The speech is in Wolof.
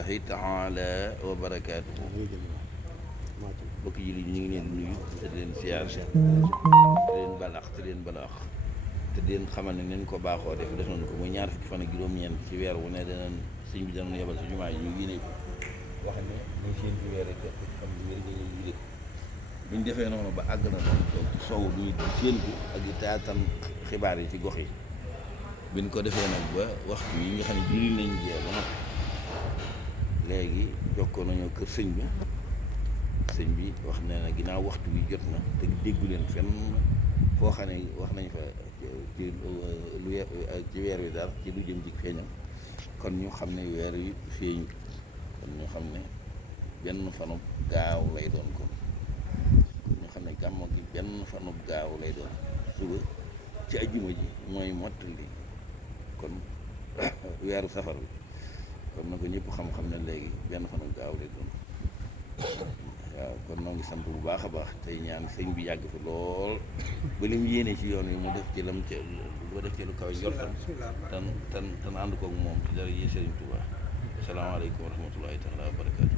rahmatullahi taala wa barakaatuhu. mbokk yi ñu ngi leen di nuyu te di leen siyaar te di leen balax te di leen balax te di leen xamal ne nañ ko baaxoo def nañ ko muy ñaar fukki fan ak juróom-ñeent ci weer wu ne danañ sëñ bi danañ yebal ci jumaa yi ñu yéene wax ne ñu seen ci weer rek xam ne wér nga ñuy yile bu ñu defee noonu ba àgg na noonu toog ci sow ñu séentu ak di taatan xibaar yi ci gox yi bi ñu ko defee nag ba waxtu yi nga xam ne julli nañ jee ba noppi léegi jokkoo nañoo kër sëñ bi wax ne na ginnaaw waxtu wi jot na te déggu leen fenn foo xam ne wax nañ fa ci weer wi daal ci lu jëm ci feeñam kon ñu xam ne weer wi feeñ kon ñu xam ne benn fanub gaaw lay doon kon ñu xam ne gàmmo gi benn fanub gaaw lay doon suba ci ajjuma ji mooy mottali kon weeru safar bi kon na ko ñëpp xam-xam ne léegi benn fanub gaaw lay doon waaw kon noo ngi sant bu baax a baax tey ñaan sëñ bi yàgg fi lool ba lim yéene ci yoon wi mu def ci lam ca ba def ci lu kaw njortam tan ànd koog moom ci dara yi Sëriñ Tuubaa asalaamaaleykum wa rahmatullahi taala wa barakaatu